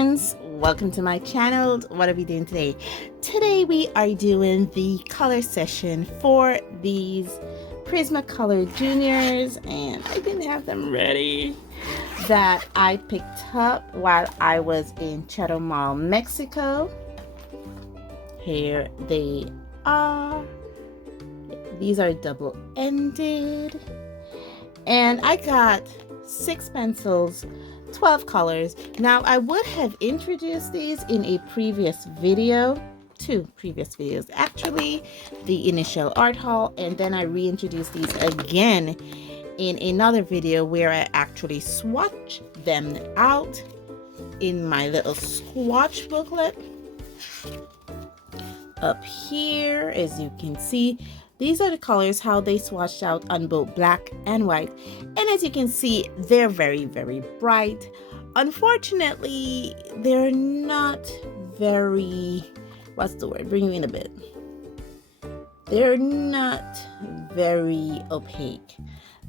friends, welcome to my channel. What are we doing today? Today we are doing the color session for these Prismacolour Juniors, and I didn't have them ready, that I picked up while I was in Chetumal, Mexico. Here they are. These are double-ended, and I got 6 pencils, 12 colors. Now I would have introduced these in a previous video, 2 previous videos actually, the initial art haul, and then I reintroduced these again in another video where I actually swatch them out in my little swatch booklet. Up here, as you can see, these are the colors, how they swatched out on both black and white. And as you can see, they're very, very bright. Unfortunately, they're not very, what's the word? Bring me in a bit. They're not very opaque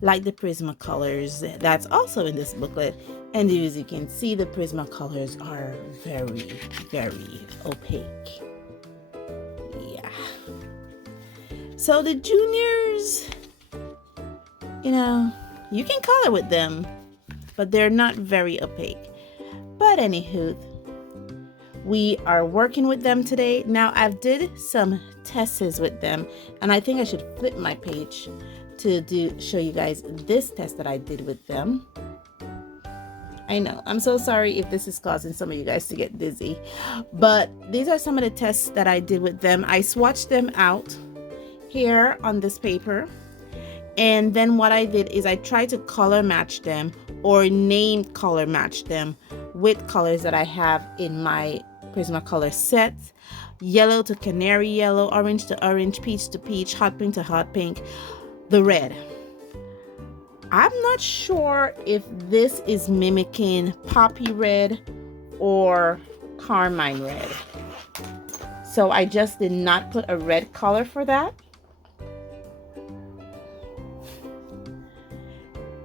like the Prismacolors that's also in this booklet. And as you can see, the Prismacolors are very, very opaque. So the juniors, you know, you can color with them, but they're not very opaque. But anywho, we are working with them today. Now I've did some tests with them, and I think I should flip my page to show you guys this test that I did with them. I know, I'm so sorry if this is causing some of you guys to get dizzy, but these are some of the tests that I did with them. I swatched them out here on this paper, and then what I did is I tried to color match them or name color match them with colors that I have in my Prismacolor set: yellow to canary yellow, orange to orange, peach to peach, hot pink to hot pink, the red. I'm not sure if this is mimicking poppy red or carmine red, so I just did not put a red color for that,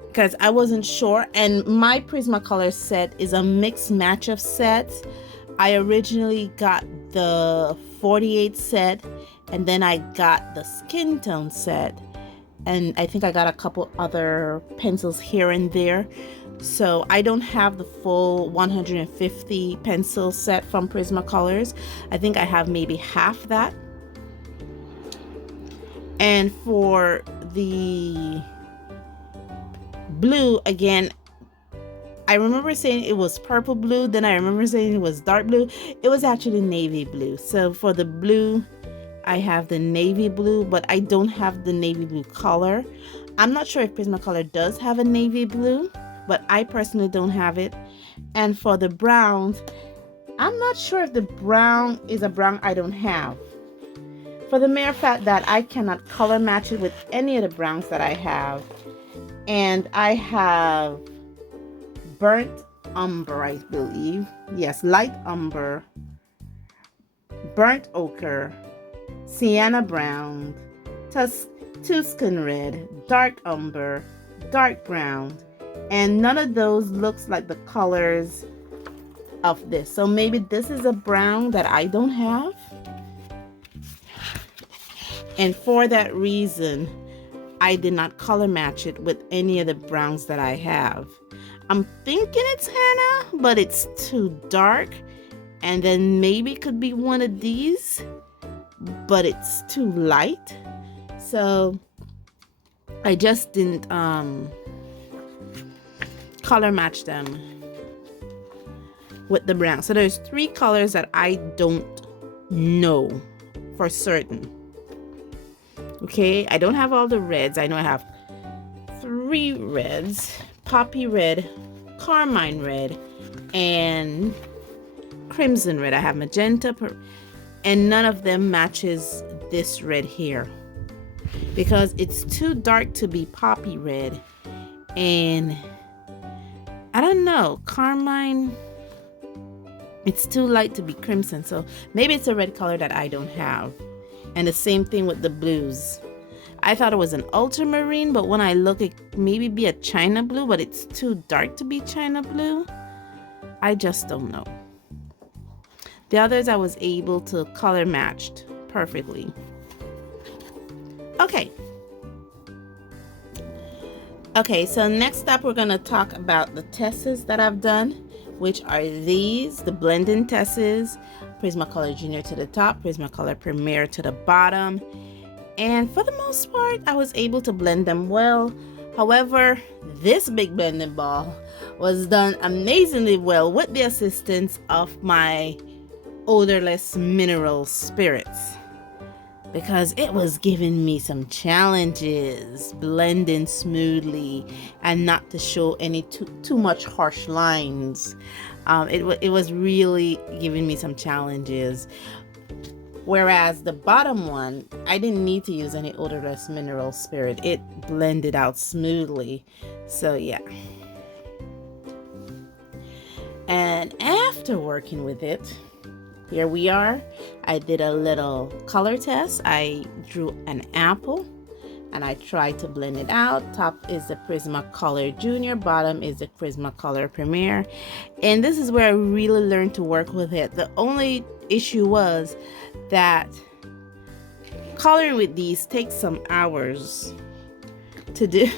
because I wasn't sure. And my Prismacolor set is a mixed match of sets. I originally got the 48 set, and then I got the skin tone set, and I think I got a couple other pencils here and there. So I don't have the full 150 pencil set from Prismacolors. I think I have maybe half that. And for the blue, again, I remember saying it was purple blue, then I remember saying it was dark blue. It was actually navy blue. So for the blue, I have the navy blue, but I don't have the navy blue color. I'm not sure if Prismacolor does have a navy blue, but I personally don't have it. And for the browns, I'm not sure if the brown is a brown I don't have, for the mere fact that I cannot color match it with any of the browns that I have. And I have burnt umber, I believe. Yes, light umber, burnt ochre, sienna brown, Tuscan red, dark umber, dark brown, and none of those looks like the colors of this. So maybe this is a brown that I don't have, and for that reason I did not color match it with any of the browns that I have. I'm thinking it's henna, but it's too dark. And then maybe it could be one of these, but it's too light. So I just didn't color match them with the brown. So there's 3 colors that I don't know for certain. Okay, I don't have all the reds. I know I have 3 reds: poppy red, carmine red, and crimson red. I have magenta, and none of them matches this red here, because it's too dark to be poppy red, and I don't know, carmine, it's too light to be crimson. So maybe it's a red color that I don't have. And the same thing with the blues. I thought it was an ultramarine, but when I look, it maybe be a china blue, but it's too dark to be china blue. I just don't know. The others I was able to color matched perfectly. Okay, so next up we're going to talk about the tests that I've done, which are these, the blending tests, Prismacolour Junior to the top, Prismacolour Premier to the bottom. And for the most part, I was able to blend them well. However, this big blending ball was done amazingly well with the assistance of my odorless mineral spirits, because it was giving me some challenges blending smoothly and not to show any too much harsh lines. It was really giving me some challenges. Whereas the bottom one, I didn't need to use any odorless mineral spirit. It blended out smoothly. So yeah. And after working with it, here we are. I did a little color test. I drew an apple and I tried to blend it out. Top is the Prismacolour Junior, bottom is the Prismacolour Premier. And this is where I really learned to work with it. The only issue was that coloring with these takes some hours to do.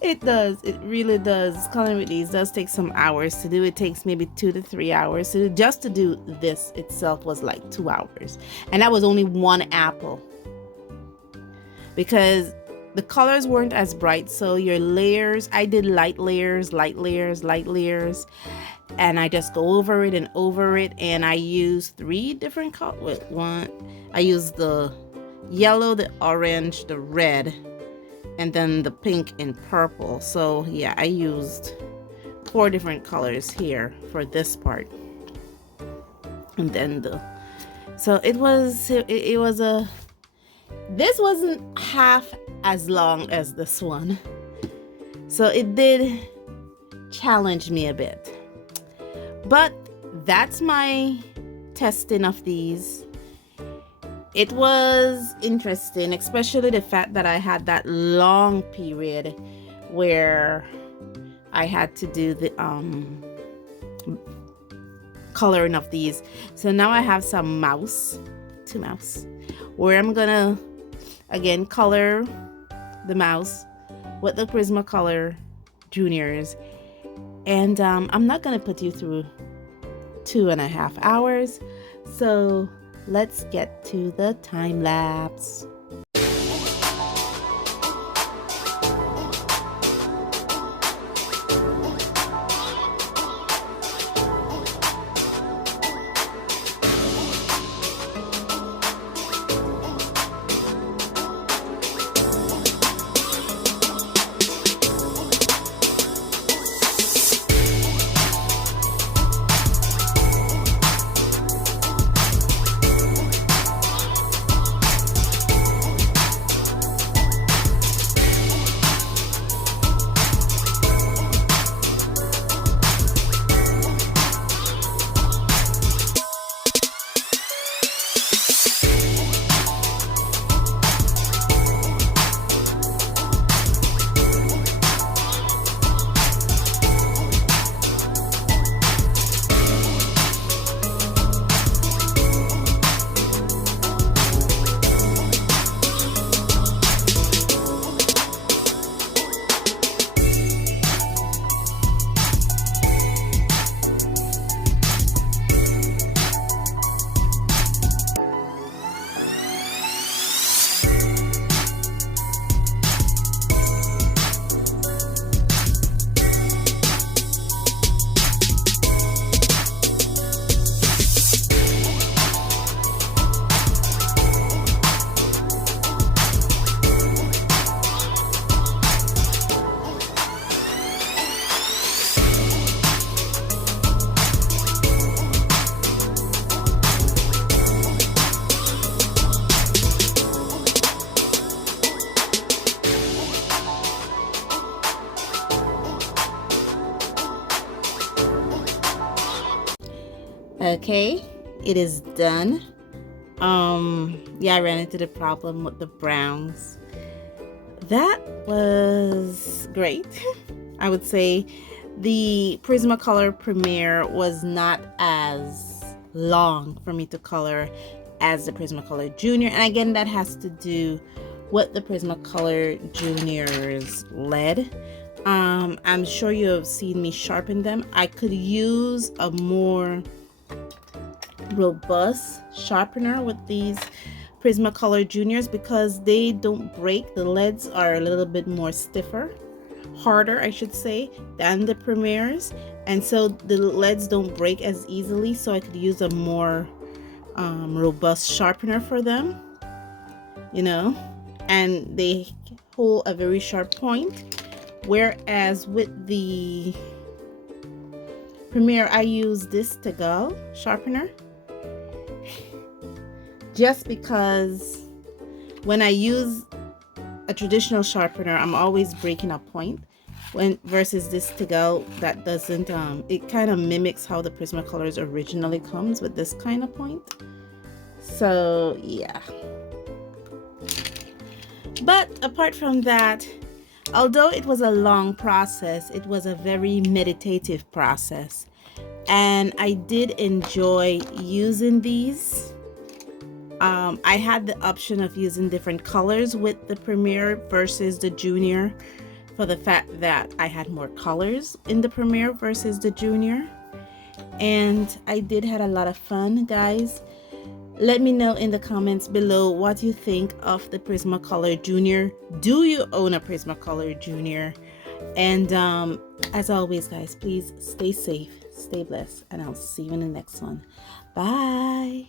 It does. It really does. Coloring with these does take some hours to do. It takes maybe 2 to 3 hours to do. Just to do this itself was like 2 hours. And that was only one apple. Because the colors weren't as bright. So your layers, I did light layers, light layers, light layers. And I just go over it and over it. And I used 3 different colors. I used the yellow, the orange, the red, and then the pink and purple. So yeah, I used 4 different colors here for this part. And then this wasn't half as long as this one. So it did challenge me a bit. But that's my testing of these. It was interesting, especially the fact that I had that long period where I had to do the coloring of these. So now I have some two mouse, where I'm gonna again color the mouse with the Prismacolour Juniors. And I'm not gonna put you through 2.5 hours. So let's get to the time lapse. Okay, it is done. Yeah, I ran into the problem with the browns. That was great. I would say the Prismacolour Premier was not as long for me to color as the Prismacolor Junior. And again, that has to do with the Prismacolor Junior's lead. I'm sure you have seen me sharpen them. I could use a more robust sharpener with these Prismacolor Juniors because they don't break. The leads are a little bit more stiffer, harder I should say, than the Premiers, and so the leads don't break as easily, so I could use a more robust sharpener for them, you know, and they hold a very sharp point. Whereas with the Premier, I use this Tagal sharpener just because when I use a traditional sharpener, I'm always breaking a point. When versus this Tagal that doesn't, it kind of mimics how the Prismacolors originally comes with this kind of point. So yeah. But apart from that, although it was a long process, it was a very meditative process, and I did enjoy using these. I had the option of using different colors with the Premier versus the Junior for the fact that I had more colors in the Premier versus the Junior, and I did had a lot of fun, guys. Let me know in the comments below what you think of the Prismacolor Junior. Do you own a Prismacolor Junior? And as always, guys, please stay safe, stay blessed, and I'll see you in the next one. Bye.